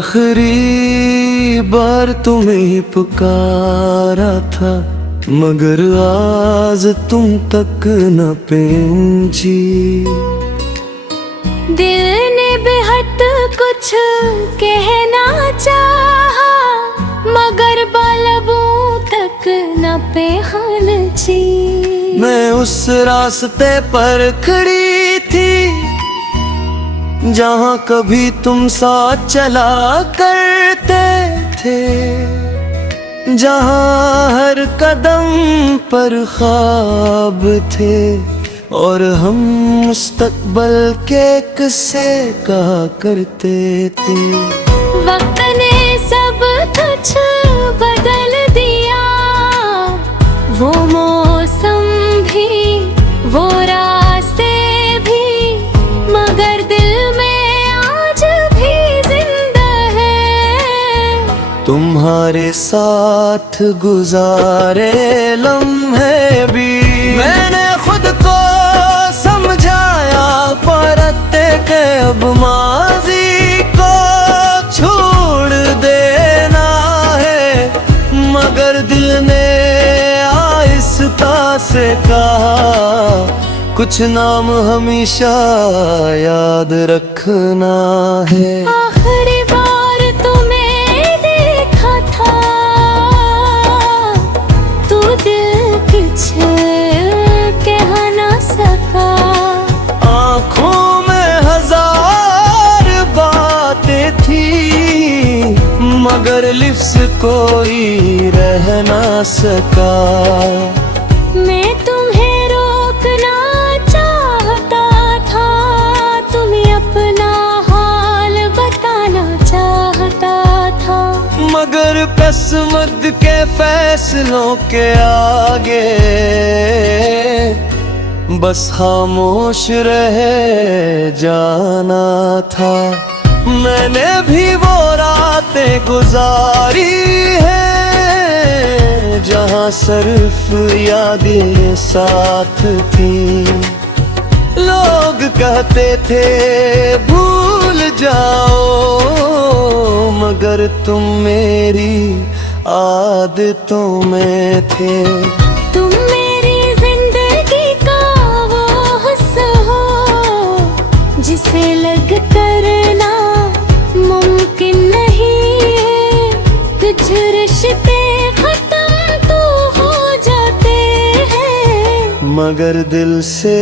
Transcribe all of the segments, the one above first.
आखिरी बार तुम्हें पुकारा था, मगर आज तुम तक न पहुंची। दिल ने बेहद कुछ कहना चाहा, मगर लबों तक न पहुंची। मैं उस रास्ते पर खड़ी थी जहाँ कभी तुम साथ चला करते थे, जहाँ हर कदम पर ख्वाब थे और हम मुस्तकबल के किस्से कहा करते थे। वक्त ने सब कुछ बदल दिया, वो मौसम भी, वो रास्ते भी, मगर दिल में आज भी जिंदा है। तुम्हारे साथ गुजारे लम्हे भी मैंने खुद को समझाया, परते के अब माजी को छोड़ देना है, मगर दिल ने आहिस्ता से कहा, कुछ नाम हमेशा याद रखना है। आखिरी बार तुम्हें देखा था, तू दिल कुछ कह ना सका। आँखों में हजार बातें थी, मगर लिफ्स कोई रह ना सका। मैं तुम्हें रोकना चाहता था, तुम्हें अपना हाल बताना चाहता था, मगर किस्मत के फैसलों के आगे बस खामोश रह जाना था। मैंने भी वो रातें गुजारी है जहाँ सिर्फ यादें साथ थी। लोग कहते थे भूल जाओ, मगर तुम मेरी आदतों में थे। तुम मेरी जिंदगी का वो हिस्सा हो, जिसे लग करना मुमकिन नहीं है। कुछ रिश्ते खत्म तो हो जाते हैं, मगर दिल से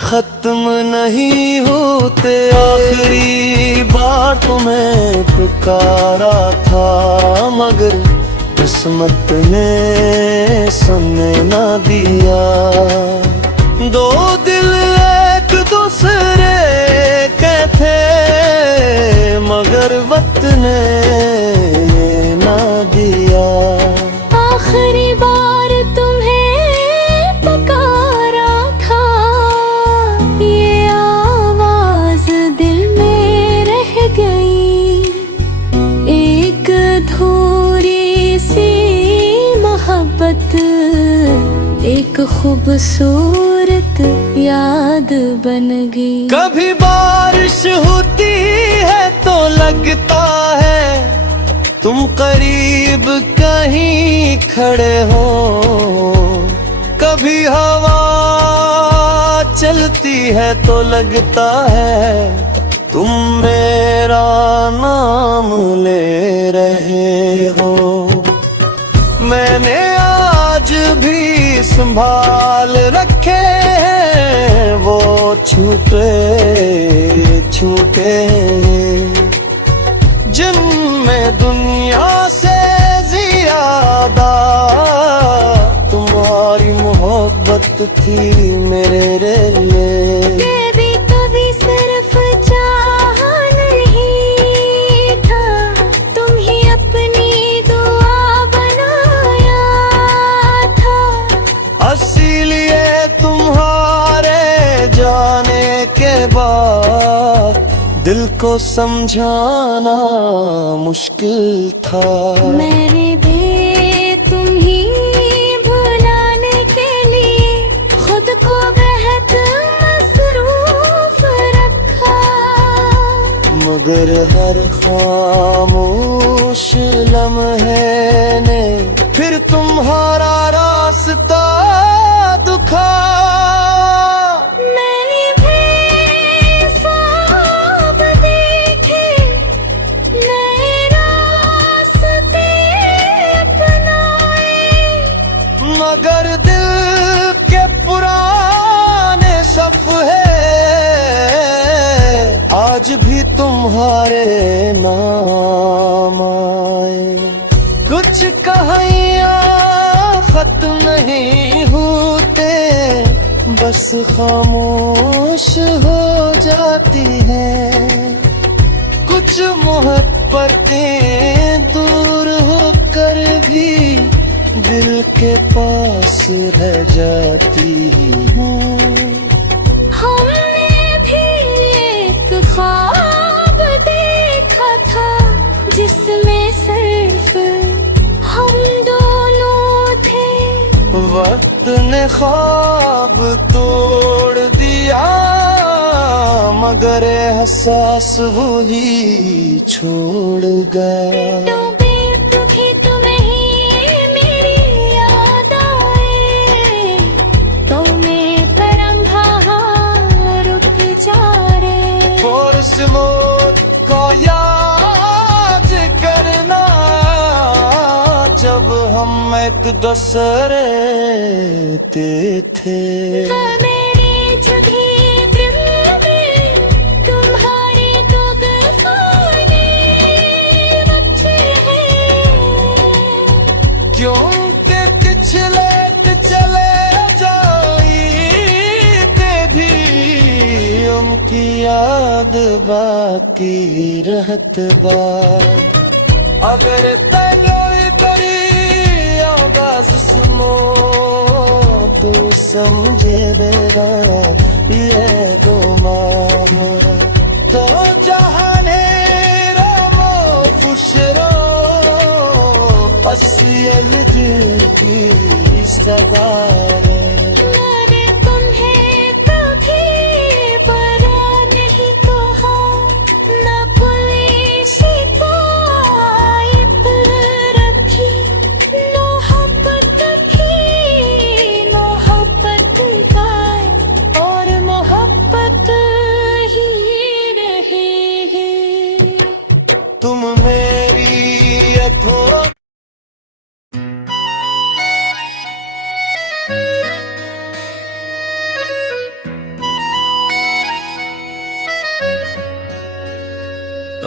खत्म नहीं होते। आखिरी बार तुम्हें पुकारा था, मगर किस्मत ने सुनने ना दिया। दो दिल एक दूसरे के थे, मगर वक्त ने ना दिया। आखिरी बार तुम्हें पुकारा था, ये आवाज दिल में रह गई। एक अधूरी सी मोहब्बत, एक खूबसूरत याद बन गई। कभी बारिश होती है तो लगता है तुम करीब कहीं खड़े हो, कभी हवा चलती है तो लगता है तुम मेरा नाम ले रहे हो। मैंने आज भी संभाल रखे हैं वो छूटे छूटे, जिनमें दुनिया से ज्यादा तुम्हारी मोहब्बत थी मेरे लिए। कभी कभी सिर्फ चाह नहीं था, तुम ही अपनी दुआ बनाया था। इसीलिए तुम्हारे जाने के बाद दिल को समझाना मुश्किल था। मैंने भी तुम ही भुलाने के लिए खुद को बेहद मसरूफ रखा, मगर हर खामोश लम्हे ने फिर तुम्हारा रास्ता दुखा। मैंने भी ख्वाब देखे, नए रास्ते अपनाए, मगर दिल के पुराने सफ़े आज भी तुम्हारे नाम आए। कुछ कहानियाँ खत्म नहीं होते, बस खामोश हो जाती हैं। कुछ मोहब्बतें दूर होकर भी दिल के पास रह जाती हैं। हमने भी एक ख्वाब देखा था, जिसमें सिर्फ हम दोनों थे। वक्त ने ख्वाब तोड़ दिया, मगर एहसास वही छोड़ गया। डूबे तो भी तुम्हें मेरी याद आए, तो मैं परंधा रुक जा रे। और उस मौत को याद करना जब हम एक दूसरे थे। मेरी झुकी दिल में तुम्हारे दो बहाने बचे हैं। क्यों ते पिछले चले जाते भी उनकी याद बाकी रहत बा। अगर तैयारी करी आगाज सुनो तो समझे मेरा ये दो माह तो जहाने रामो खुश रो, बस ये दिल की सवार। मैंने तुम्हें कभी बुरा नहीं कहा, न कोई शिकायत रखी। मोहब्बत थी, मोहब्बत का, और मोहब्बत ही रहेगी। तुम मेरी अधूरा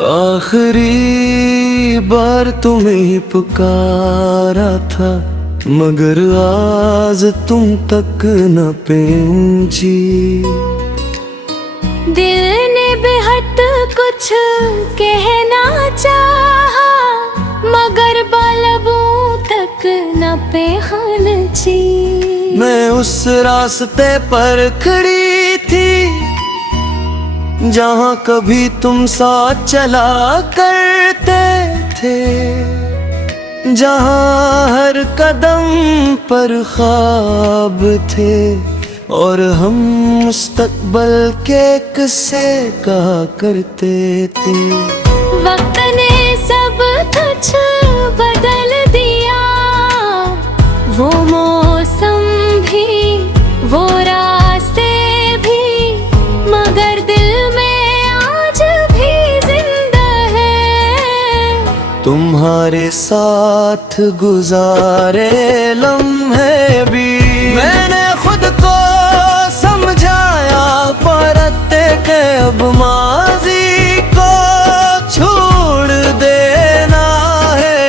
आखिरी बार तुम्हें पुकारा था, मगर आज तुम तक न पहुंची। दिल ने बेहद कुछ कहना चाहा, मगर बालबों तक न पहुंची। मैं उस रास्ते पर खड़ी थी जहाँ कभी तुम साथ चला करते थे, जहाँ हर कदम पर ख्वाब थे और हम मुस्तकबल के किस्से कहा करते थे। वक्त ने सब कुछ बदल दिया, वो मौसम भी, वो रास्ते भी, मगर दिल में आज भी जिंदा है। तुम्हारे साथ गुजारे लम्हे भी मैंने खुद को समझाया, परते के अब माजी को छोड़ देना है,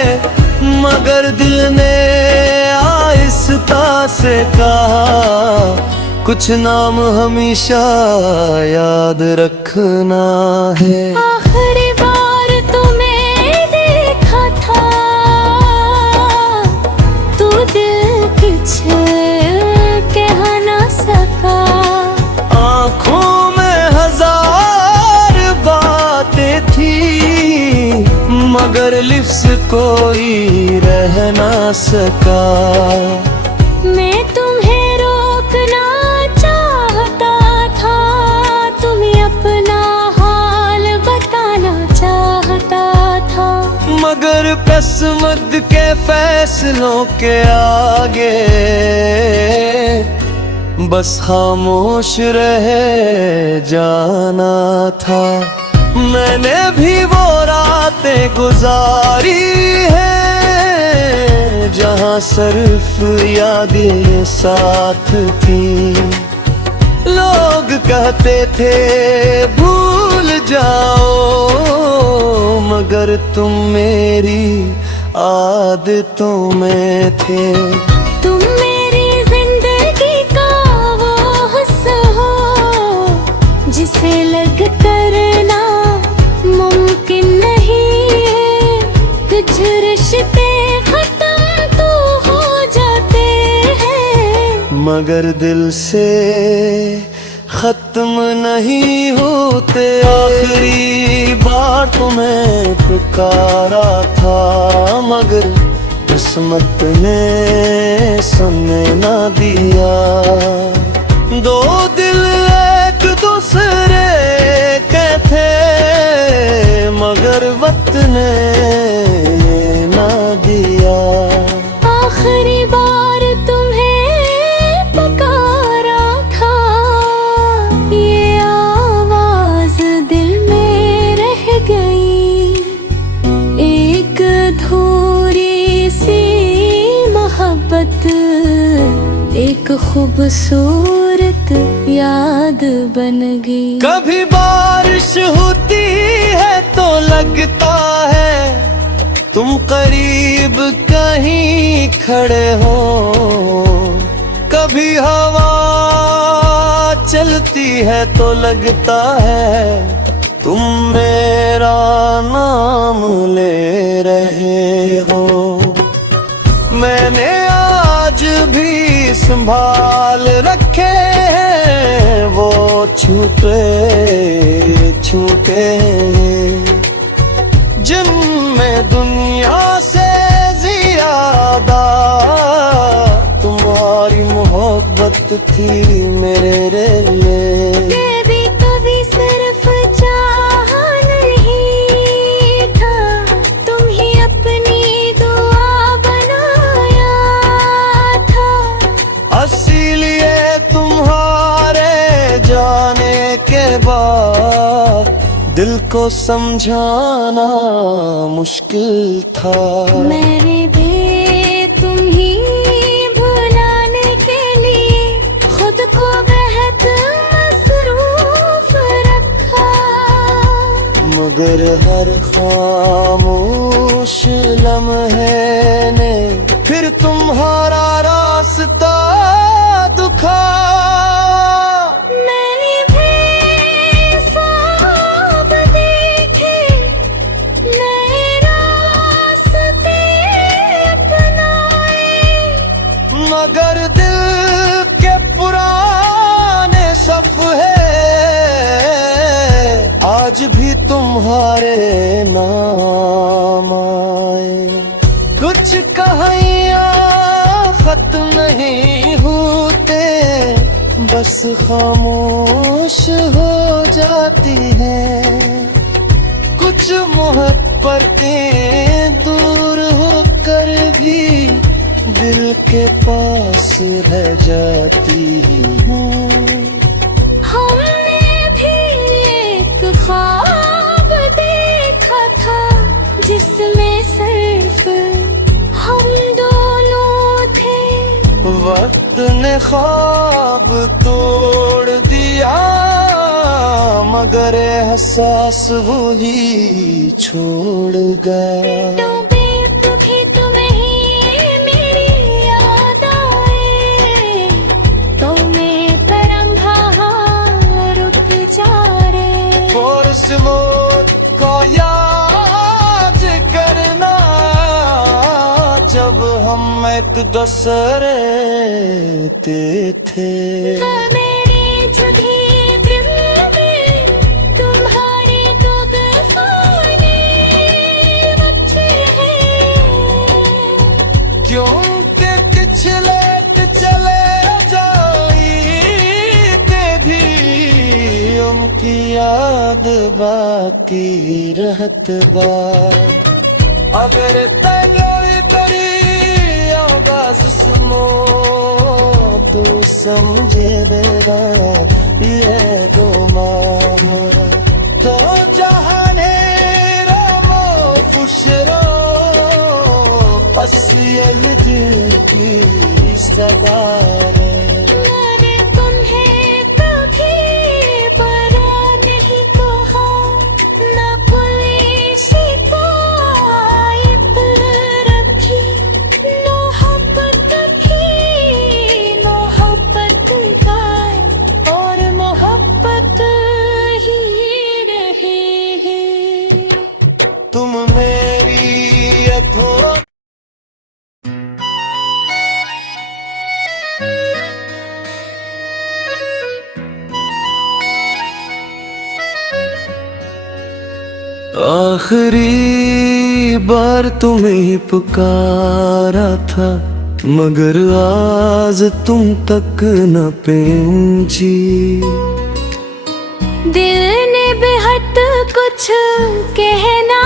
मगर दिल ने आहिस्ता से कहा कुछ नाम हमेशा याद रखना है। आखिरी बार तुम्हें देखा था, तू दिल कुछ कह न सका। आँखों में हजार बातें थी, मगर लिफ्स कोई रह ना सका। मैं तुम्हें रोकना चाहता था, तुम्हें अपना हाल बताना किस्मत के फैसलों के आगे बस खामोश रह जाना था। मैंने भी वो रातें गुजारी है जहाँ सिर्फ यादें साथ थी। लोग कहते थे भूल जाओ, मगर तुम मेरी आदतों में थे। तुम मेरी जिंदगी का वो हिस्सा हो जिसे लग करना मुमकिन नहीं है। कुछ रिश्ते खत्म तो हो जाते हैं, मगर दिल से खत्म नहीं होते। आखिरी बार तुम्हें पुकारा था, मगर किस्मत ने सुनने ना दिया। दो दिल एक दूसरे के थे, मगर वक्त ने ना दिया। आखिरी बार तुम्हें पुकारा था, ये आवाज दिल में रह गई। एक अधूरी सी मोहब्बत, एक खूबसूरत याद बन गई। कभी बारिश होती है तो लगता है तुम करीब कहीं खड़े हो। कभी हवा चलती है तो लगता है तुम मेरा नाम ले रहे हो। मैंने आज भी संभाल रखे हैं वो छूटे छूटे, जिनमें दुनिया से ज्यादा तुम्हारी मोहब्बत थी मेरे लिए। ये भी कभी सिर्फ चाह नहीं था, तुम ही अपनी दुआ बनाया था। इसीलिए तुम्हारे जाने के बाद दिल को समझाना मुश्किल था। मैंने भी तुम ही भुलाने के लिए खुद को बेहद मसरूफ रखा, मगर हर खामोश लम्हे ने फिर तुम्हारा रास्ता दुखा। मगर दिल के पुराने सफ़े आज भी तुम्हारे नाम आए। कुछ कहानियाँ खत्म नहीं होते, बस खामोश हो जाती हैं। कुछ मोहब्बतें दूर होकर भी दिल के पास रह जाती हूँ। हमने भी एक ख्वाब देखा था जिसमें सिर्फ हम दोनों थे। वक्त ने ख्वाब तोड़ दिया, मगर एहसास वही छोड़ गया। को याद करना जब हम एक दूसरे थे। मेरी जुदी दिल में तुम्हारी तो तूफाने बच्चे हैं, क्योंकि पिछले चले की याद बाकी रहत बा। अगर तैयारी करी आगाज सुनो तो समझे मेरा ये दो माह तो जहाने रामो खुशरो बस यही दिल की सगारे मैंने तुम्हें कभी बुरा नहीं कहा, ना कोई शिकायत रखी। मोहब्बत की मोहब्बत गाए और मोहब्बत ही रहेगी। तुम मेरी अधूरा आखिरी बार तुम्हें पुकारा था मगर आज तुम तक न पहुंची। दिल ने बेहद कुछ कहना